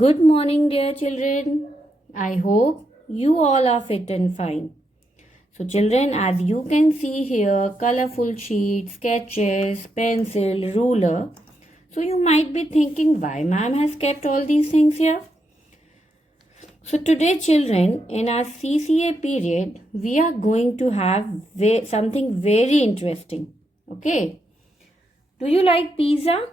Good morning, dear children. I hope you all are fit and fine. So, children, as you can see here, colorful sheets, sketches, pencil, ruler. So, you might be thinking why ma'am has kept all these things here. So, today, children, in our CCA period, we are going to have something very interesting. Okay. Do you like pizza?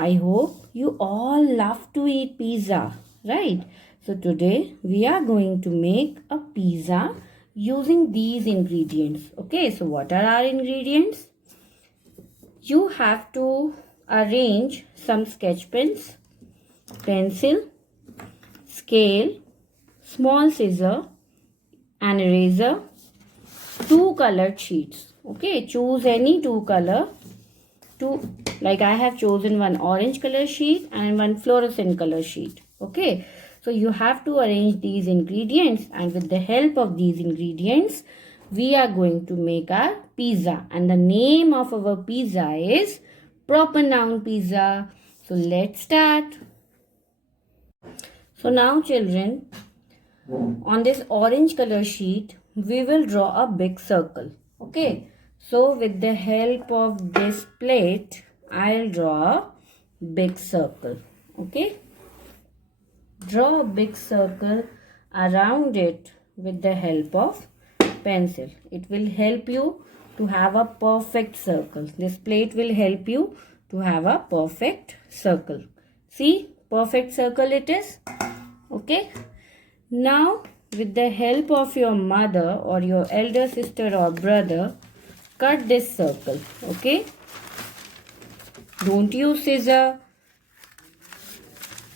I hope you all love to eat pizza, right? So today we are going to make a pizza using these ingredients. Okay, so what are our ingredients? You have to arrange some sketch pens, pencil, scale, small scissor, an eraser, two colored sheets. Okay, choose any two color. Like I have chosen one orange color sheet and one fluorescent color sheet. Okay, so you have to arrange these ingredients, and with the help of these ingredients we are going to make our pizza, and the name of our pizza is proper noun pizza. So let's start. So now children, on this orange color sheet we will draw a big circle. Okay, so with the help of this plate I'll draw a big circle. Okay, draw a big circle around it with the help of pencil. It will help you to have a perfect circle. This plate will help you to have a perfect circle. See, perfect circle it is. Okay, now with the help of your mother or your elder sister or brother, cut this circle. Okay, don't use scissor.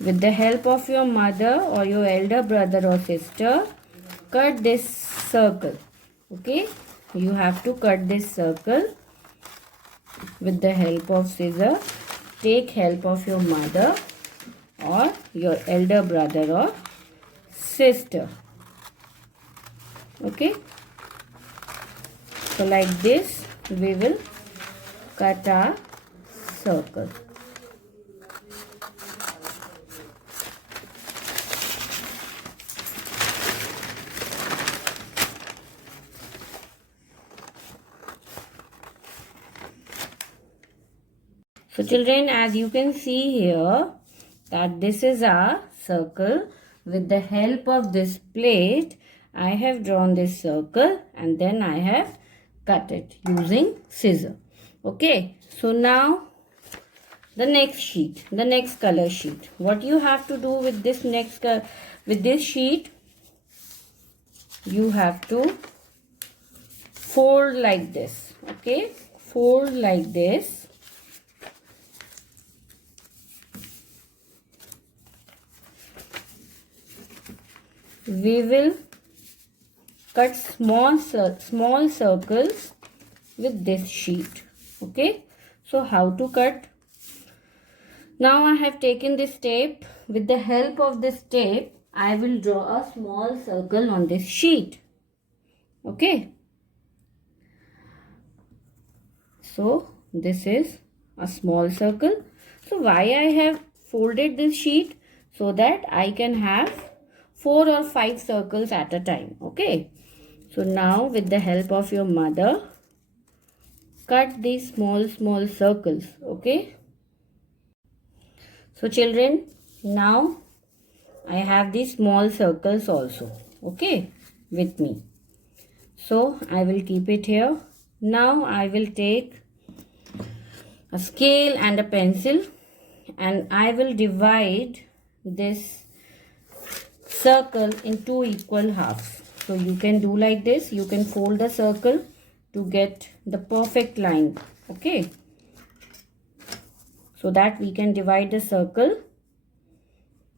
With the help of your mother or your elder brother or sister, cut this circle. Okay, you have to cut this circle with the help of scissor. Take help of your mother or your elder brother or sister. Okay, so like this we will cut our circle. So children, as you can see here that this is our circle. With the help of this plate I have drawn this circle and then I have cut it using scissor. Okay, so now the next sheet, the next color sheet. What you have to do with this with this sheet, you have to fold like this. Okay, fold like this. We will cut small circles with this sheet. Okay, so how to cut? Now I have taken this tape. With the help of this tape I will draw a small circle on this sheet. Okay, so this is a small circle. So why I have folded this sheet? So that I can have 4 or 5 circles at a time. Okay, so now with the help of your mother, cut these small circles. Okay, so children, now I have these small circles also. Okay, with me. So I will keep it here. Now I will take a scale and a pencil and I will divide this circle in two equal halves. So you can do like this. You can fold the circle to get the perfect line. Okay, so that we can divide the circle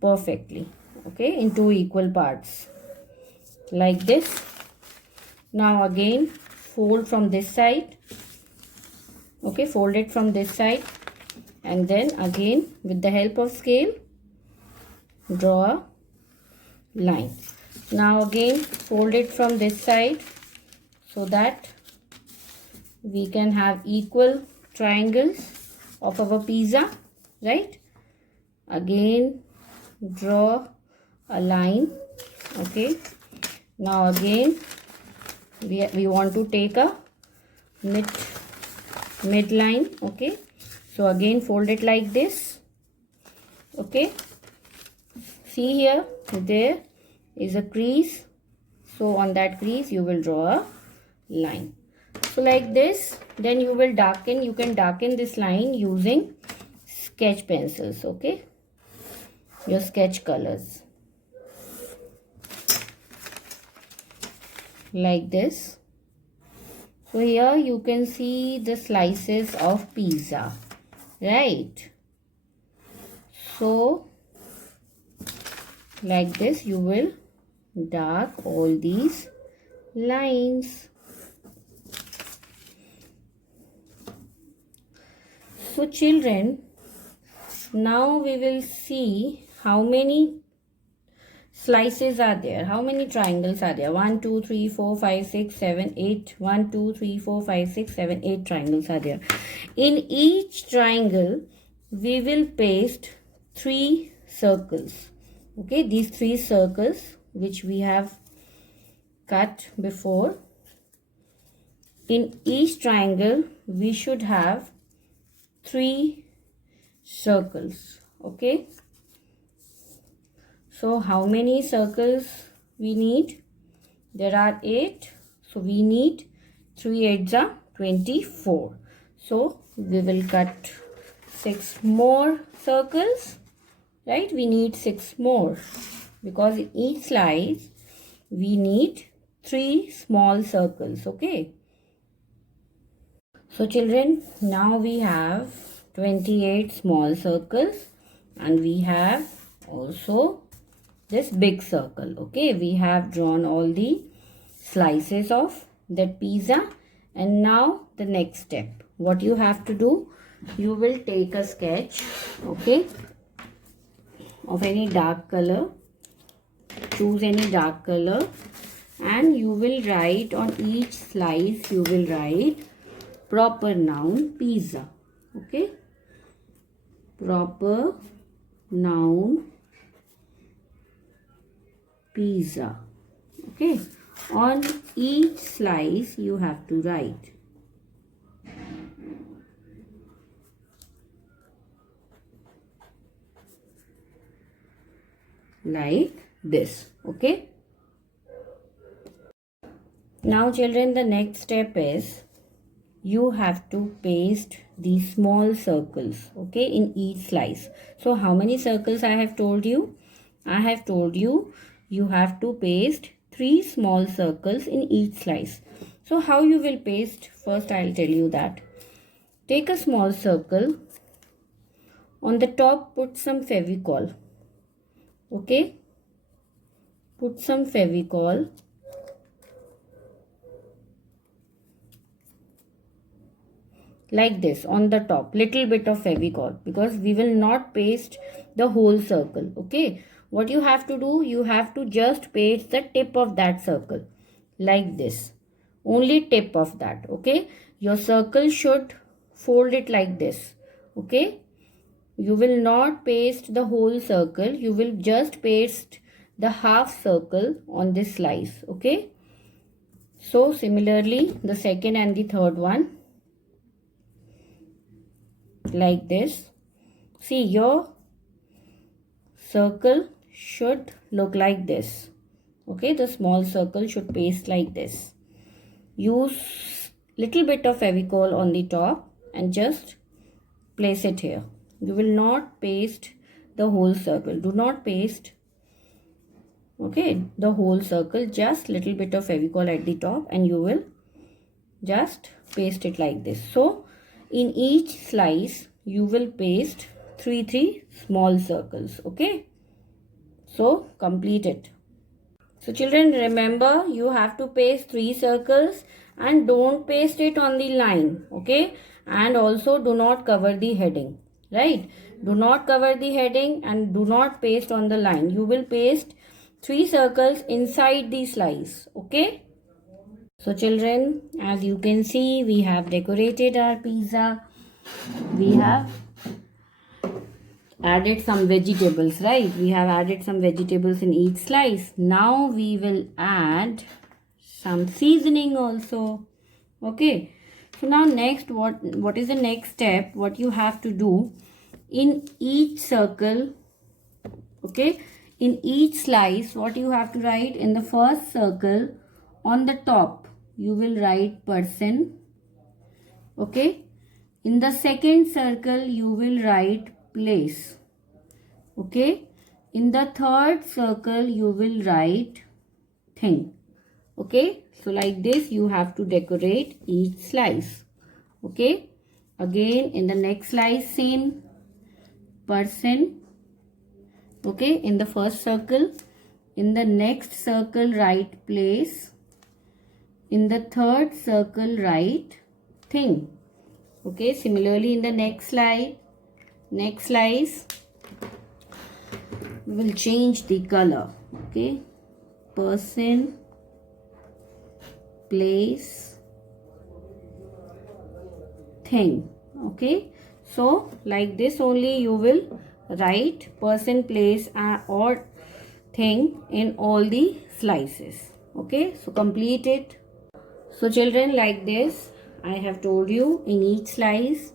perfectly. Okay, in two equal parts like this. Now again fold from this side. Okay, fold it from this side and then again with the help of scale draw a line. Now again fold it from this side so that we can have equal triangles of our pizza, right? Again draw a line. Okay, now again we want to take a midline. Okay, so again fold it like this. Okay, see here, there is a crease, so on that crease you will draw a line. So like this, then you will darken, you can darken this line using sketch pencils. Okay, your sketch colors, like this. So here you can see the slices of pizza, right? So like this you will dark all these lines. So children, now we will see how many slices are there, how many triangles are there. 1 2 3 4 5 6 7 8. 1 2 3 4 5 6 7 8 triangles are there. In each triangle we will paste 3 circles. Okay, these 3 circles which we have cut before, in each triangle we should have 3 circles. Okay, so how many circles we need? There are 8, so we need 3 8s are 24. So we will cut 6 more circles, right? We need 6 more because in each slice we need 3 small circles. Okay, so children, now we have 28 small circles and we have also this big circle. Okay, we have drawn all the slices of that pizza. And now the next step, what you have to do, you will take a sketch, okay, of any dark color. Choose any dark color and you will write on each slice, you will write proper noun pizza. Okay, proper noun pizza. Okay, on each slice you have to write. Like this. Okay, now children, the next step is you have to paste these small circles, okay, in each slice. So how many circles I have told you? I have told you you have to paste 3 small circles in each slice. So how you will paste? First I'll tell you that. Take a small circle. On the top put some Fevicol. Okay, put some Fevicol. Like this on the top, little bit of Fevicol, because we will not paste the whole circle. Okay, what you have to do, you have to just paste the tip of that circle like this, only tip of that. Okay, your circle should fold it like this. Okay, you will not paste the whole circle, you will just paste the half circle on this slice. Okay, so similarly the second and the third one, like this. See, your circle should look like this. Okay, the small circle should paste like this. Use little bit of Fevicol on the top and just place it here. You will not paste the whole circle. Do not paste, okay, the whole circle. Just little bit of Fevicol at the top and you will just paste it like this. So in each slice you will paste 3 small circles. Okay, so complete it. So children, remember you have to paste 3 circles and don't paste it on the line. Okay, and also do not cover the heading, right? Do not cover the heading and do not paste on the line. You will paste 3 circles inside the slice. Okay, so children, as you can see, we have decorated our pizza. We have added some vegetables, right? We have added some vegetables in each slice. Now we will add some seasoning also. Okay. So now next, what is the next step? What you have to do in each circle, okay, in each slice, what you have to write in the first circle on the top, you will write person. Okay. In the second circle, you will write place. Okay. In the third circle, you will write thing. Okay. So like this, you have to decorate each slice. Okay. Again, in the next slice, same person. Okay. In the first circle. In the next circle, write place. In the third circle, write thing. Okay. Similarly, in the next slice, we will change the color. Okay. Person, place, thing. Okay. So like this only you will write person, place or thing in all the slices. Okay. So complete it. So children, like this I have told you, in each slice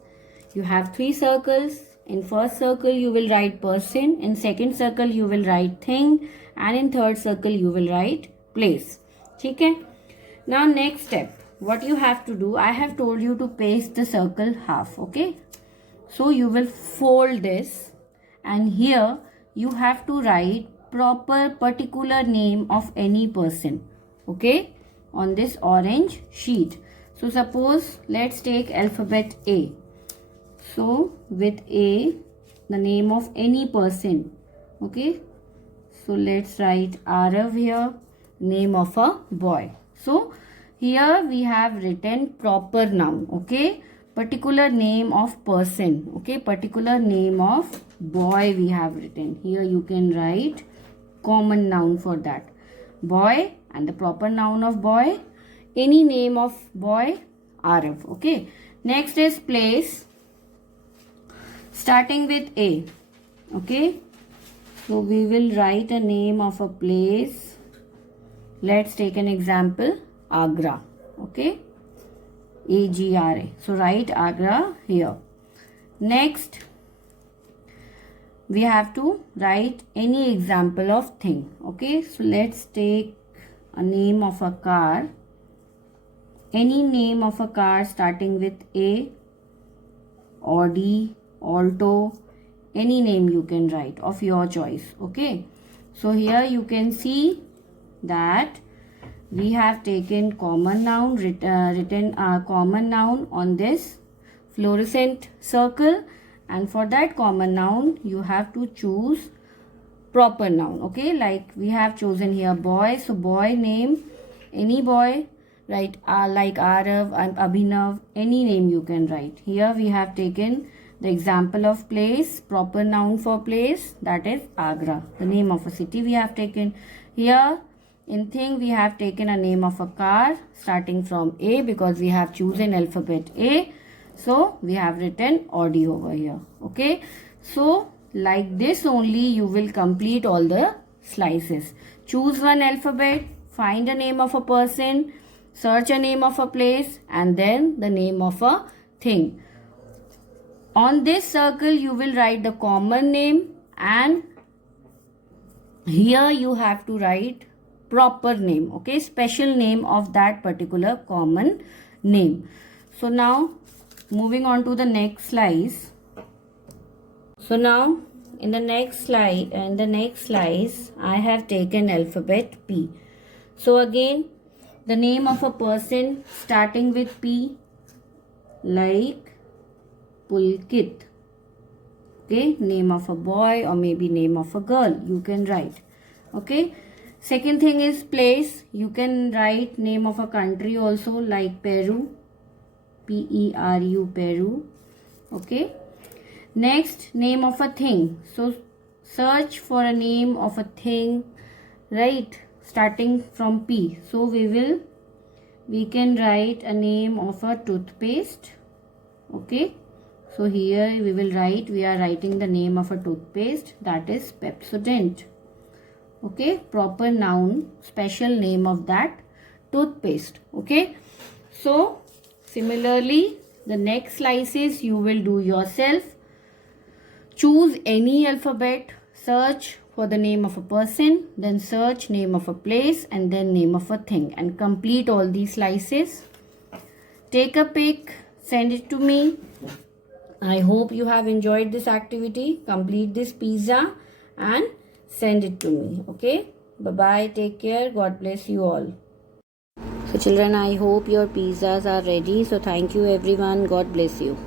you have 3 circles. In first circle you will write person, in second circle you will write thing, and in third circle you will write place. Okay. Now next step, what you have to do, I have told you to paste the circle half. Okay. So you will fold this, and here you have to write proper particular name of any person. Okay. On this orange sheet. So suppose let's take alphabet A. So with A, the name of any person. Okay. So let's write Arav here, name of a boy. So here we have written proper noun. Okay. Particular name of person. Okay. Particular name of boy we have written. Here you can write common noun for that. Boy, and the proper noun of boy, any name of boy, Arav. Okay. Next is place, starting with A. Okay. So we will write a name of a place. Let's take an example, Agra. Okay. A-G-R-A. So write Agra here. Next, we have to write any example of thing. Okay. So let's take a name of a car. Any name of a car starting with A, Audi, Alto, any name you can write of your choice. Okay. So here you can see that we have taken common noun, written common noun on this fluorescent circle, and for that common noun you have to choose proper noun. Okay. Like we have chosen here boy. So boy name, any boy, right? Like Arav and Abhinav, any name you can write. Here we have taken the example of place, proper noun for place, that is Agra. The name of a city we have taken. Here in thing we have taken a name of a car starting from A because we have chosen alphabet A. So we have written Audi over here. Okay. So like this only you will complete all the slices. Choose one alphabet, find a name of a person, search a name of a place, and then the name of a thing. On this circle you will write the common name, and here you have to write proper name. Okay. Special name of that particular common name. So now moving on to the next slice. So now in the next slice I have taken alphabet P. So again the name of a person starting with P, like Pulkit. Okay. Name of a boy or maybe name of a girl you can write. Okay. Second thing is place. You can write name of a country also, like Peru, P-E-R-U, Peru. Okay. Next, name of a thing. So search for a name of a thing, right, starting from P. So we can write a name of a toothpaste. Okay. So here we will write, we are writing the name of a toothpaste, that is Pepsodent. Okay, proper noun, special name of that toothpaste. Okay, so similarly the next slices you will do yourself. Choose any alphabet, search for the name of a person, then search name of a place, and then name of a thing, and complete all these slices. Take a pic, send it to me. I hope you have enjoyed this activity. Complete this pizza and send it to me. Okay, bye bye, take care, God bless you all. So children, I hope your pizzas are ready. So thank you everyone, God bless you.